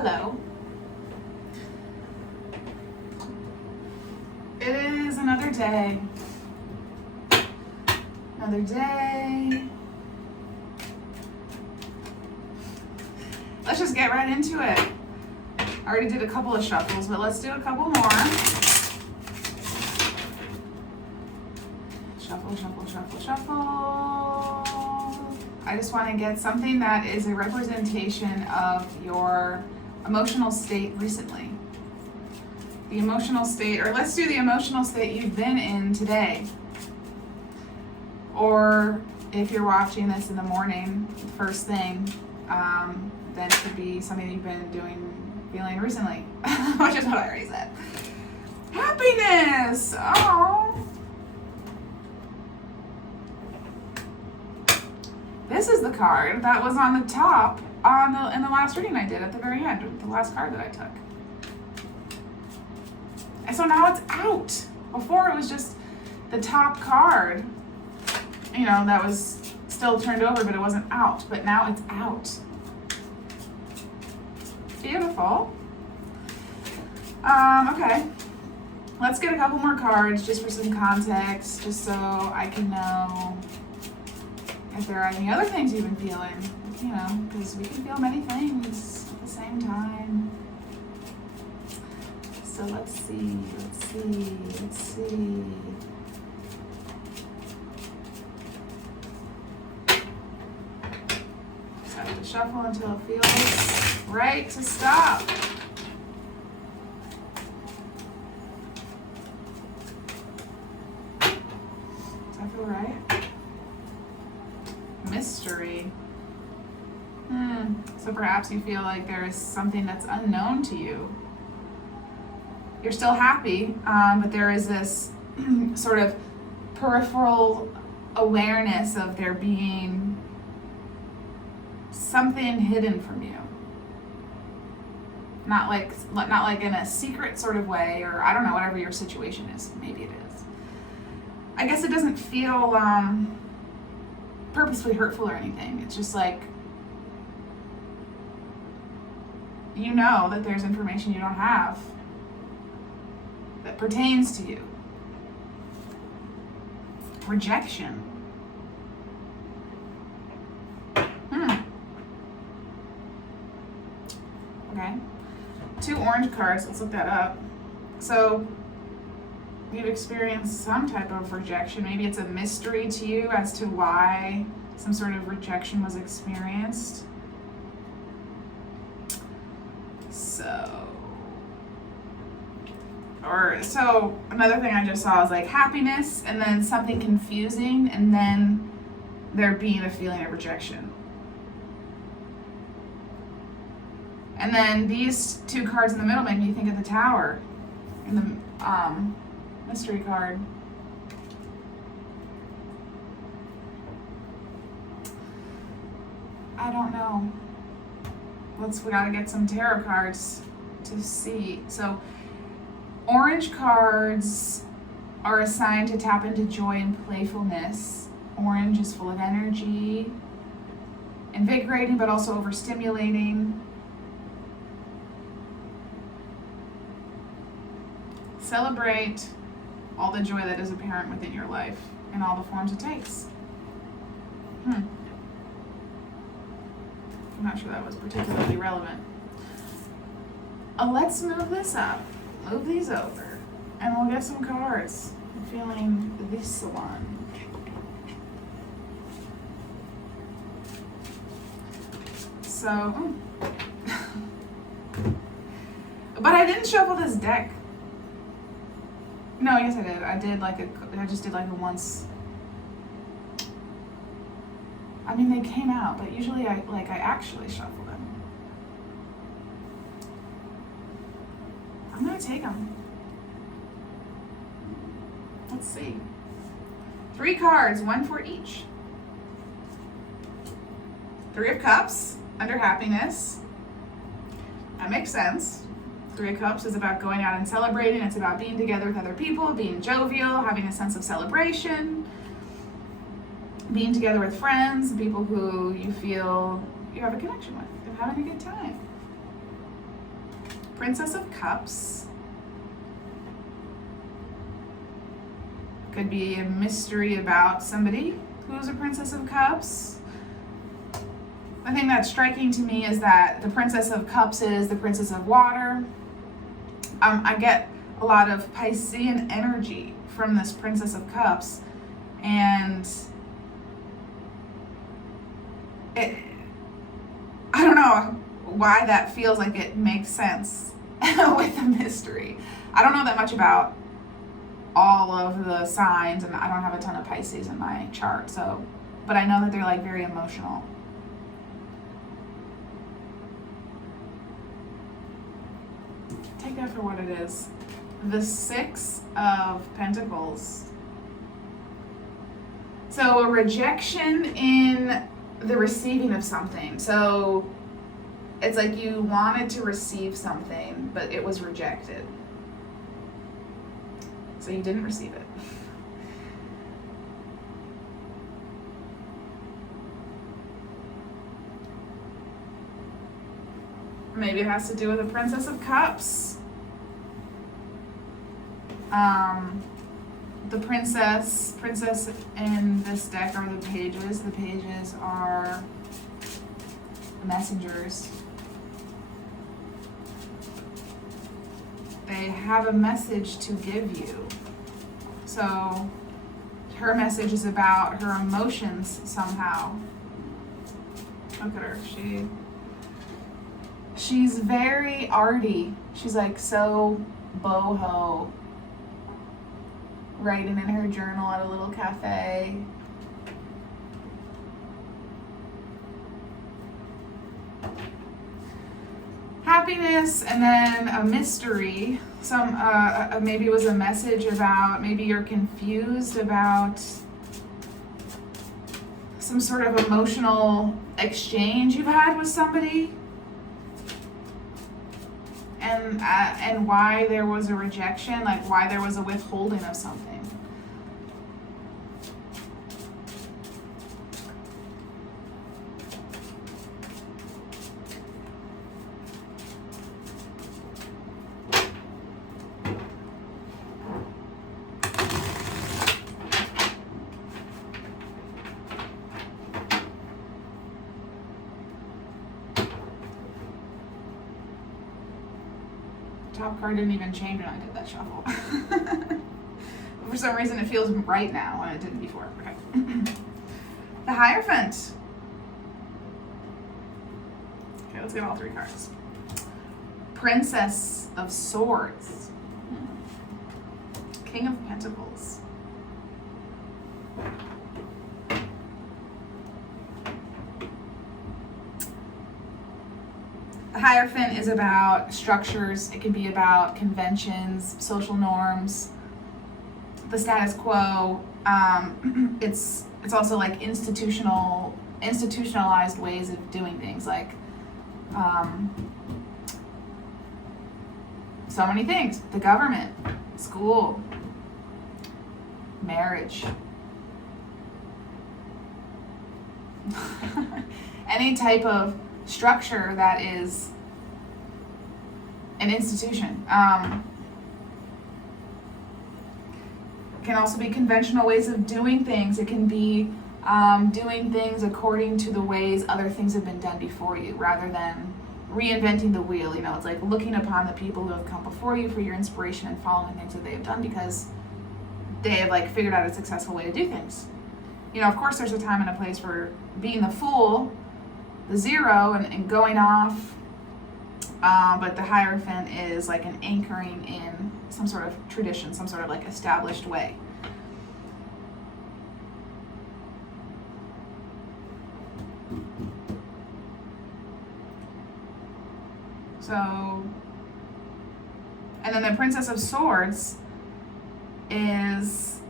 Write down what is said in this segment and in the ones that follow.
Hello. It is another day. Another day. Let's just get right into it. I already did a couple of shuffles, but let's do a couple more. Shuffle, shuffle, shuffle, shuffle. I just want to get something that is a representation of your emotional state recently. The emotional state, or let's do the emotional state you've been in today. Or if you're watching this in the morning, first thing, then it could be something you've been feeling recently, which is what I already said. Happiness! Oh. This is the card that was on the top in the last reading I did at the very end, the last card that I took. And so now it's out. Before it was just the top card, you know, that was still turned over, but it wasn't out. But now it's out. Beautiful. Okay. Let's get a couple more cards just for some context, just so I can know if there are any other things you've been feeling, you know, because we can feel many things at the same time. So let's see. Just have to shuffle until it feels right to stop. Does that feel right? Mystery. So perhaps you feel like there is something that's unknown to you. You're still happy, but there is this sort of peripheral awareness of there being something hidden from you. Not like in a secret sort of way, or I don't know, whatever your situation is. Maybe it is. I guess it doesn't feel purposefully hurtful or anything. It's just like, you know that there's information you don't have that pertains to you. Rejection. Okay. 2 orange cards. Let's look that up. So you've experienced some type of rejection. Maybe it's a mystery to you as to why some sort of rejection was experienced. So another thing I just saw is like happiness, and then something confusing, and then there being a feeling of rejection. And then these 2 cards in the middle make me think of the Tower in the mystery card. I don't know. We gotta get some tarot cards to see. So orange cards are assigned to tap into joy and playfulness. Orange is full of energy, invigorating, but also overstimulating. Celebrate all the joy that is apparent within your life in all the forms it takes. I'm not sure that was particularly relevant. Let's move this up. Move these over. And we'll get some cards. I'm feeling this one. So, but I didn't shuffle this deck. No, yes I did. I just did like a once. I mean, they came out, but usually I actually shuffle them. I'm gonna take them. Let's see. 3 cards, 1 for each. 3 of Cups, under happiness. That makes sense. 3 of Cups is about going out and celebrating. It's about being together with other people, being jovial, having a sense of celebration, being together with friends, people who you feel you have a connection with, and having a good time. Princess of Cups. Could be a mystery about somebody who's a Princess of Cups. The thing that's striking to me is that the Princess of Cups is the Princess of Water. I get a lot of Piscean energy from this Princess of Cups, and I don't know why that feels like it makes sense with the mystery. I don't know that much about all of the signs, and I don't have a ton of Pisces in my chart, so, but I know that they're like very emotional. Take that for what it is. The Six of Pentacles. So a rejection in the receiving of something. So it's like you wanted to receive something, but it was rejected. So you didn't receive it. Maybe it has to do with the Princess of Cups. The princess in this deck are the pages. The pages are the messengers. They have a message to give you. So her message is about her emotions somehow. Look at her. She's very arty. She's like so boho. Writing in her journal at a little cafe. Happiness, and then a mystery. Maybe it was a message about, maybe you're confused about some sort of emotional exchange you've had with somebody. And why there was a rejection, like why there was a withholding of something. Top card didn't even change when I did that shuffle. For some reason it feels right now when it didn't before. Okay. The Hierophant. Okay, let's get all three cards. Princess of Swords. King of Pentacles. The Hierophant is about structures. It can be about conventions, social norms, the status quo. It's also like institutionalized ways of doing things, like so many things: the government, school, marriage, any type of structure that is an institution. Can also be conventional ways of doing things. It can be doing things according to the ways other things have been done before you, rather than reinventing the wheel. You know, it's like looking upon the people who have come before you for your inspiration and following things that they have done because they have like figured out a successful way to do things. You know, of course there's a time and a place for being the fool, the zero, and going off, but the Hierophant is like an anchoring in some sort of tradition, some sort of like established way. So, and then the Princess of Swords is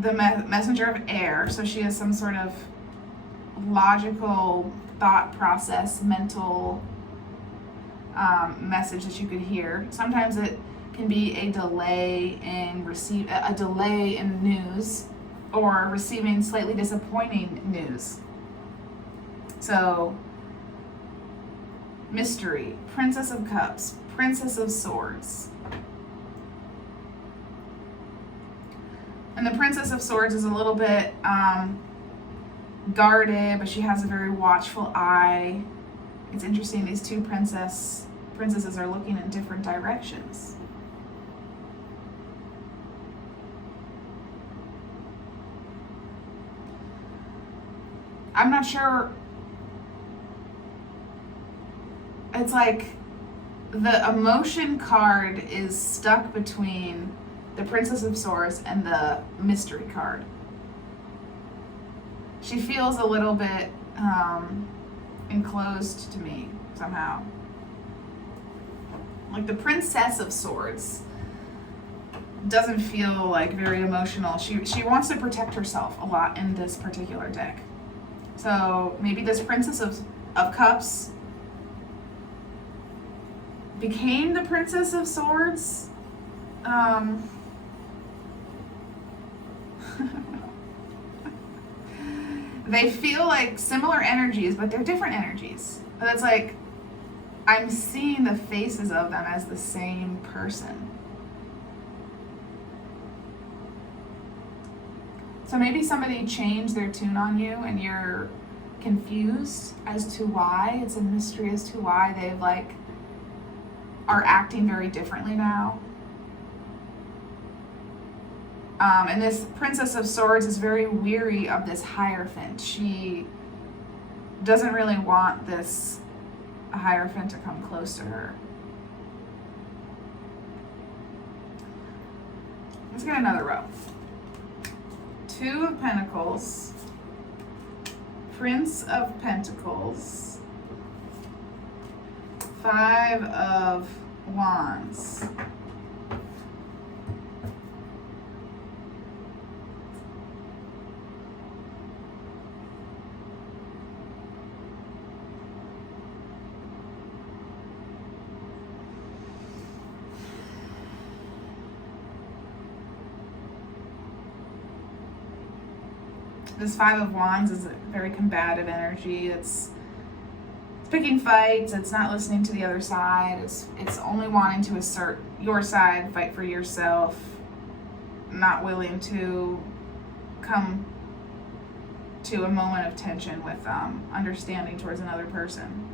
the messenger of air, so she has some sort of logical thought process, mental message that you could hear. Sometimes it can be a delay in news, or receiving slightly disappointing news. So Mystery, Princess of Cups, Princess of Swords. And the Princess of Swords is a little bit guarded, but she has a very watchful eye. It's interesting, these two princesses are looking in different directions. I'm not sure. It's like the emotion card is stuck between the Princess of Swords and the mystery card. She feels a little bit enclosed to me somehow. Like the Princess of Swords doesn't feel like very emotional. She wants to protect herself a lot in this particular deck. So maybe this Princess of Cups became the Princess of Swords. They feel like similar energies, but they're different energies. But it's like I'm seeing the faces of them as the same person. So maybe somebody changed their tune on you and you're confused as to why. It's a mystery as to why they've are acting very differently now. And this Princess of Swords is very weary of this Hierophant. She doesn't really want this Hierophant to come close to her. Let's get another row. 2 of Pentacles, Prince of Pentacles, 5 of Wands. This 5 of Wands is a very combative energy. It's picking fights. It's not listening to the other side. It's only wanting to assert your side, fight for yourself, not willing to come to a moment of tension with understanding towards another person.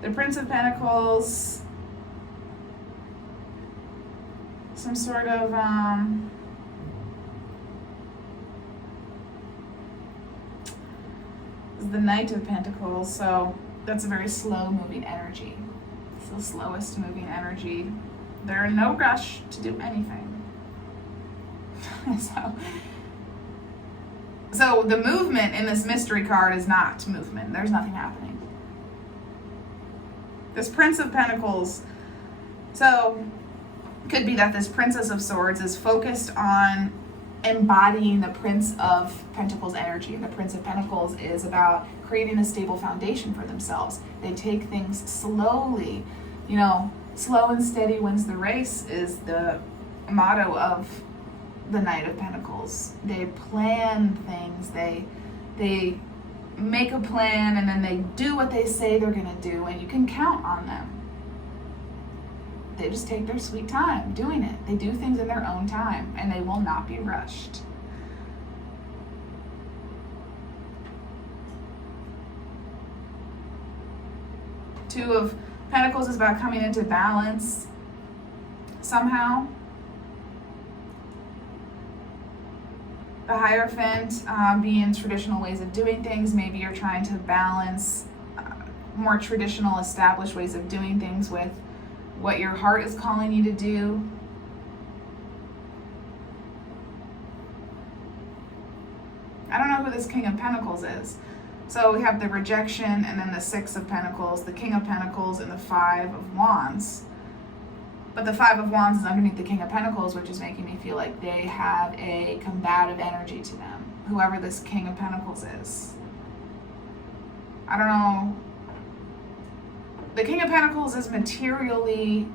The Prince of Pentacles, some sort of the Knight of Pentacles, so that's a very slow moving energy. It's the slowest moving energy. They're in no rush to do anything. So the movement in this mystery card is not movement. There's nothing happening. This Prince of Pentacles, so could be that this Princess of Swords is focused on embodying the Prince of Pentacles energy. And the Prince of Pentacles is about creating a stable foundation for themselves. They take things slowly. You know, slow and steady wins the race is the motto of the Knight of Pentacles. They plan things. They make a plan and then they do what they say they're going to do, and you can count on them. They just take their sweet time doing it. They do things in their own time, and they will not be rushed. Two of Pentacles is about coming into balance somehow. The Hierophant being traditional ways of doing things. Maybe you're trying to balance more traditional established ways of doing things with what your heart is calling you to do. I don't know who this King of Pentacles is. So we have the Rejection and then the 6 of Pentacles, the King of Pentacles, and the 5 of Wands. But the 5 of Wands is underneath the King of Pentacles, which is making me feel like they have a combative energy to them, whoever this King of Pentacles is. I don't know. The King of Pentacles is materially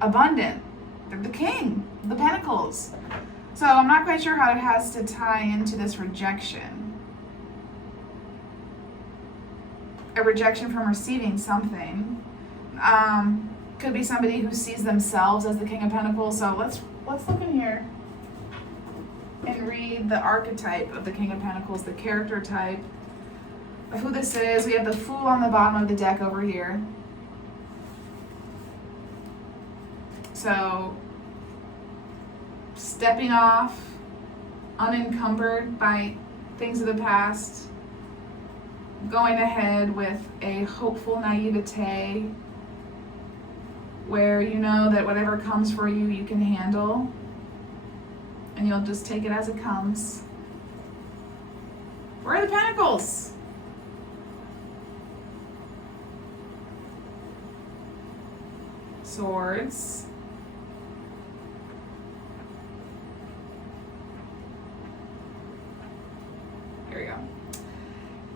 abundant. They're the King, the Pentacles. So I'm not quite sure how it has to tie into this rejection. a rejection from receiving something. Could be somebody who sees themselves as the King of Pentacles. So let's look in here and read the archetype of the King of Pentacles, the character type of who this is. We have the Fool on the bottom of the deck over here. So, stepping off, unencumbered by things of the past, going ahead with a hopeful naivete where you know that whatever comes for you, you can handle, and you'll just take it as it comes. Where are the Pentacles? Swords. Here we go.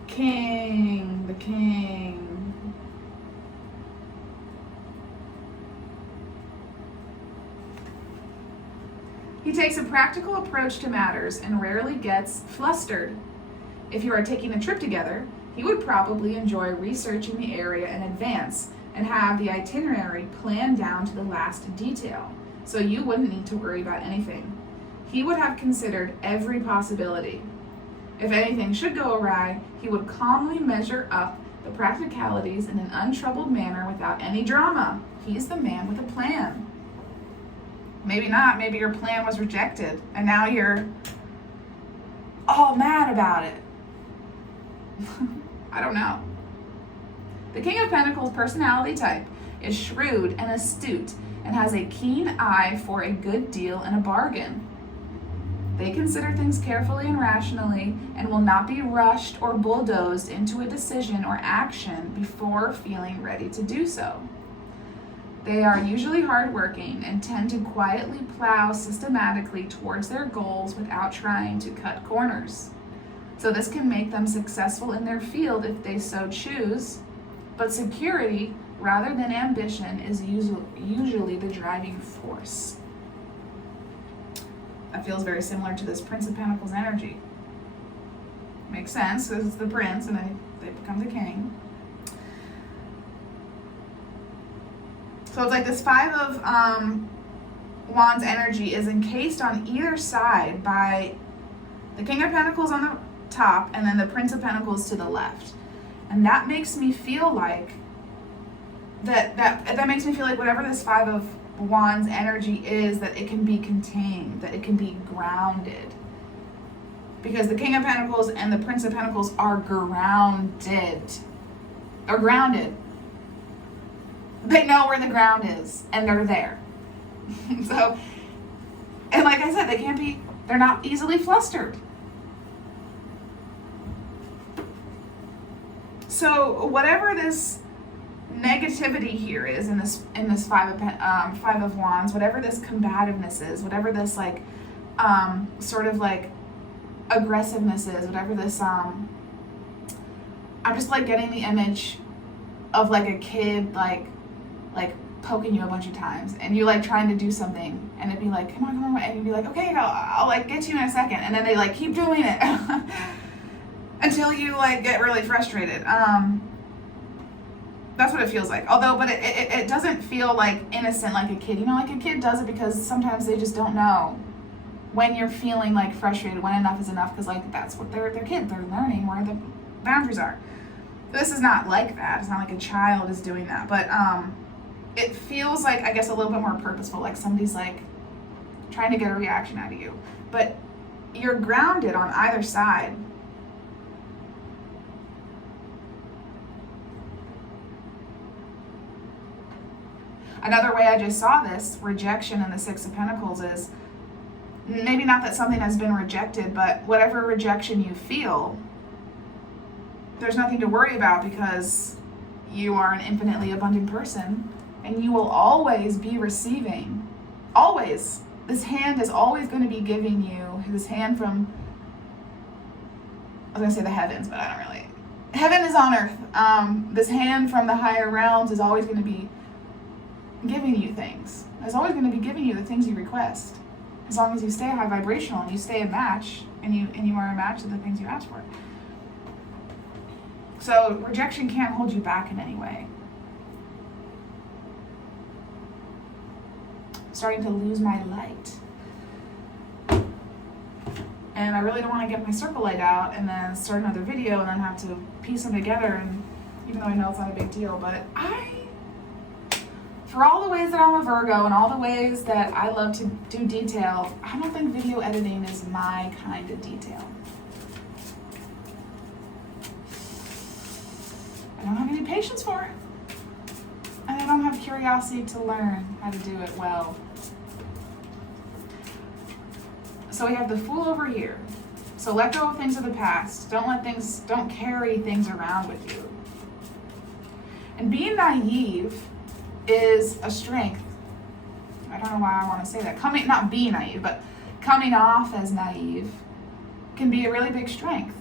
King, the King. He takes a practical approach to matters and rarely gets flustered. If you are taking a trip together, he would probably enjoy researching the area in advance and have the itinerary planned down to the last detail, so you wouldn't need to worry about anything. He would have considered every possibility. If anything should go awry, he would calmly measure up the practicalities in an untroubled manner without any drama. He's the man with a plan. Maybe not. Maybe your plan was rejected, and now you're all mad about it. I don't know. The King of Pentacles personality type is shrewd and astute and has a keen eye for a good deal and a bargain. They consider things carefully and rationally and will not be rushed or bulldozed into a decision or action before feeling ready to do so. They are usually hardworking and tend to quietly plow systematically towards their goals without trying to cut corners. So this can make them successful in their field if they so choose, but security rather than ambition is usually the driving force. That feels very similar to this Prince of Pentacles energy. Makes sense, because it's the prince and then they become the king. So it's like this Five of Wands energy is encased on either side by the King of Pentacles on the top and then the Prince of Pentacles to the left. And that makes me feel like that makes me feel like whatever this Five of Wands energy is, that it can be contained, that it can be grounded. Because the King of Pentacles and the Prince of Pentacles are grounded. Or grounded. They know where the ground is, and they're there. So, and like I said, they're not easily flustered. So whatever this negativity here is in this Five of Wands, whatever this combativeness is, whatever this like sort of like aggressiveness is, whatever this I'm just like getting the image of like a kid like poking you a bunch of times and you like trying to do something and it'd be like, come on, and you'd be like, okay, I'll like get you in a second, and then they like keep doing it until you like get really frustrated. That's what it feels like. But it doesn't feel like innocent like a kid. You know, like a kid does it because sometimes they just don't know when you're feeling like frustrated, when enough is enough, because like that's what they're kids. They're learning where the boundaries are. This is not like that. It's not like a child is doing that, but it feels like, I guess, a little bit more purposeful, like somebody's like trying to get a reaction out of you, but you're grounded on either side. Another way I just saw this rejection in the Six of Pentacles is maybe not that something has been rejected, but whatever rejection you feel, there's nothing to worry about because you are an infinitely abundant person and you will always be receiving. Always. This hand is always going to be giving you, this hand from, I was going to say the heavens, but I don't really. Heaven is on earth. This hand from the higher realms is always going to be giving you things. It's always going to be giving you the things you request. As long as you stay high vibrational and you stay a match and you are a match to the things you ask for. So rejection can't hold you back in any way. I'm starting to lose my light. And I really don't want to get my circle light out and then start another video and then have to piece them together, and even though I know it's not a big deal, but for all the ways that I'm a Virgo and all the ways that I love to do detail, I don't think video editing is my kind of detail. I don't have any patience for it. And I don't have curiosity to learn how to do it well. So we have the Fool over here. So let go of things of the past. Don't carry things around with you. And being naive is a strength. I don't know why I want to say that. Not being naive, but coming off as naive can be a really big strength.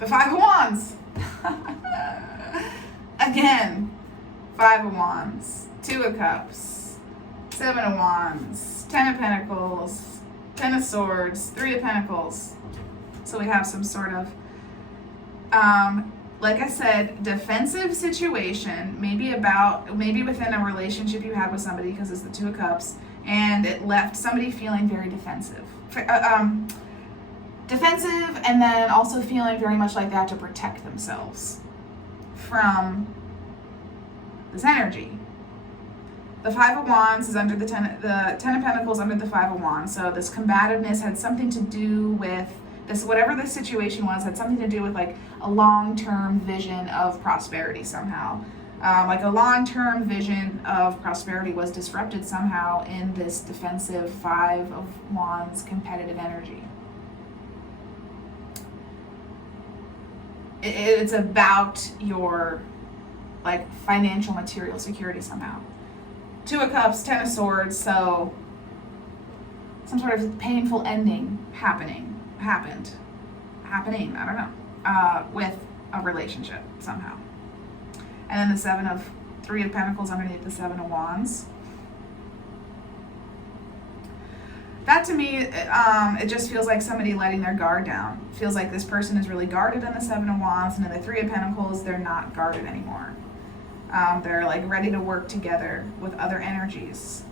The Five of Wands. Again, Five of Wands, Two of Cups, Seven of Wands, Ten of Pentacles, Ten of Swords, Three of Pentacles. So we have some sort of, like I said, defensive situation, maybe within a relationship you had with somebody, because it's the Two of Cups, and it left somebody feeling very defensive. Defensive, and then also feeling very much like they have to protect themselves from this energy. The Five of Wands is under the Ten of Pentacles under the Five of Wands. So this combativeness had something to do with this, whatever the situation was, had something to do with like a long-term vision of prosperity somehow. Like a long-term vision of prosperity was disrupted somehow in this defensive Five of Wands competitive energy. It's about your like financial material security somehow. Two of Cups, Ten of Swords, so some sort of painful ending happened, I don't know, with a relationship somehow. And then Three of Pentacles underneath the Seven of Wands. That to me, it just feels like somebody letting their guard down. It feels like this person is really guarded in the Seven of Wands, and in the Three of Pentacles, they're not guarded anymore. They're like ready to work together with other energies.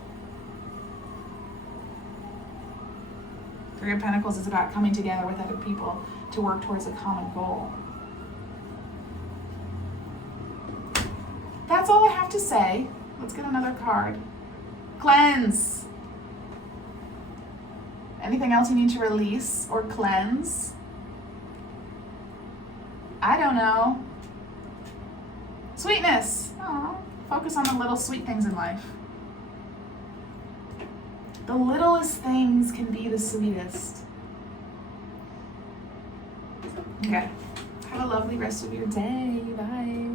Three of Pentacles is about coming together with other people to work towards a common goal. That's all I have to say. Let's get another card. Cleanse. Anything else you need to release or cleanse? I don't know. Sweetness. Aww. Focus on the little sweet things in life. The littlest things can be the sweetest. Okay. Have a lovely rest of your day. Bye.